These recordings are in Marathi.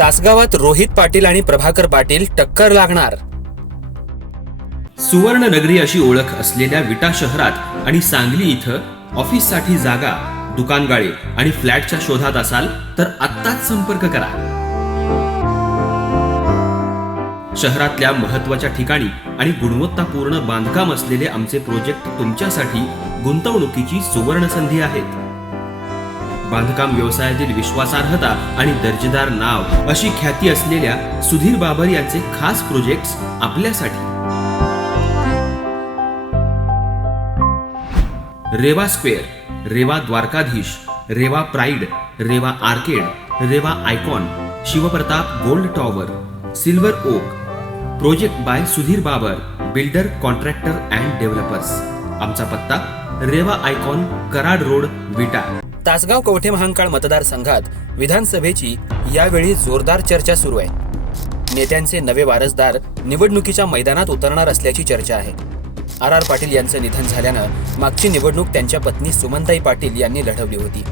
तासगावात रोहित पाटील आणि प्रभाकर पाटील टक्कर लागणार. सुवर्ण नगरी अशी ओळख असलेल्या विटा शहरात आणि सांगली इथं ऑफिससाठी जागा दुकानगाळे आणि फ्लॅटच्या शोधात असाल तर आत्ताच संपर्क करा. शहरातल्या महत्त्वाच्या ठिकाणी आणि गुणवत्तापूर्ण बांधकाम असलेले आमचे प्रोजेक्ट तुमच्यासाठी गुंतवणुकीची सुवर्ण संधी आहेत. बांधकाम व्यवसायातील विश्वासार्हता आणि दर्जेदार नाव अशी ख्याती असलेल्या सुधीर बाबर यांचे खास प्रोजेक्ट्स आपल्यासाठी. Rewa square Rewa Dwarkadhish Rewa pride Rewa arcade Rewa icon Shivpratap gold tower silver oak project by Sudhir Babar builder contractor and developers आमचा पत्ता रेवा आयकॉन कराड रोड विटा. तासगाव कवठे महांकाळ मतदारसंघात विधानसभेची यावेळी जोरदार चर्चा सुरू आहे. नेत्यांचे नवे वारसदार निवडणुकीच्या मैदानात उतरणार असल्याची चर्चा आहे. आर आर पाटील यांचं निधन झाल्यानं मागची निवडणूक त्यांच्या पत्नी सुमनताई पाटील यांनी लढवली होती.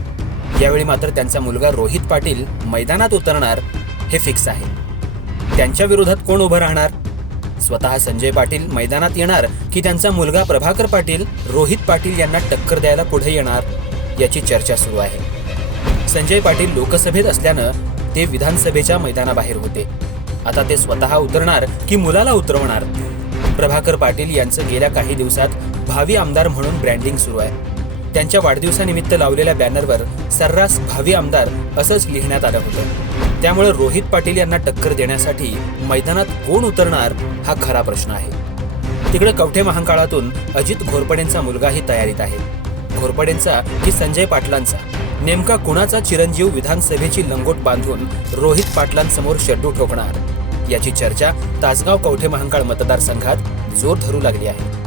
यावेळी मात्र त्यांचा मुलगा रोहित पाटील मैदानात उतरणार हे फिक्स आहे. त्यांच्या विरोधात कोण उभं राहणार? स्वतः संजय पाटील मैदानात येणार की त्यांचा मुलगा प्रभाकर पाटील रोहित पाटील यांना टक्कर द्यायला पुढे येणार? याची चर्चा सुरू आहे. संजय पाटील लोकसभेत असल्यानं ते विधानसभेच्या मैदानाबाहेर होते. आता ते स्वतः उतरणार की मुलाला उतरवणार? प्रभाकर पाटील यांचं गेल्या काही दिवसात भावी आमदार म्हणून ब्रँडिंग सुरू आहे. त्यांच्या वाढदिवसानिमित्त लावलेल्या बॅनरवर सर्रास भावी आमदार असंच लिहिण्यात आलं होतं. त्यामुळे रोहित पाटील यांना टक्कर देण्यासाठी मैदानात कोण उतरणार हा खरा प्रश्न आहे. तिकडे कवठे महांकाळातून अजित घोरपडेंचा मुलगाही तयारीत आहे. घोरपडेंचा की संजय पाटलांचा. नेमका कुणाचा चिरंजीव विधानसभेची लंगोट बांधून रोहित पाटलांसमोर शेड्डू ठोकणार? याची चर्चा तासगाव कवठे महांकाळ मतदारसंघात जोर धरू लागली आहे.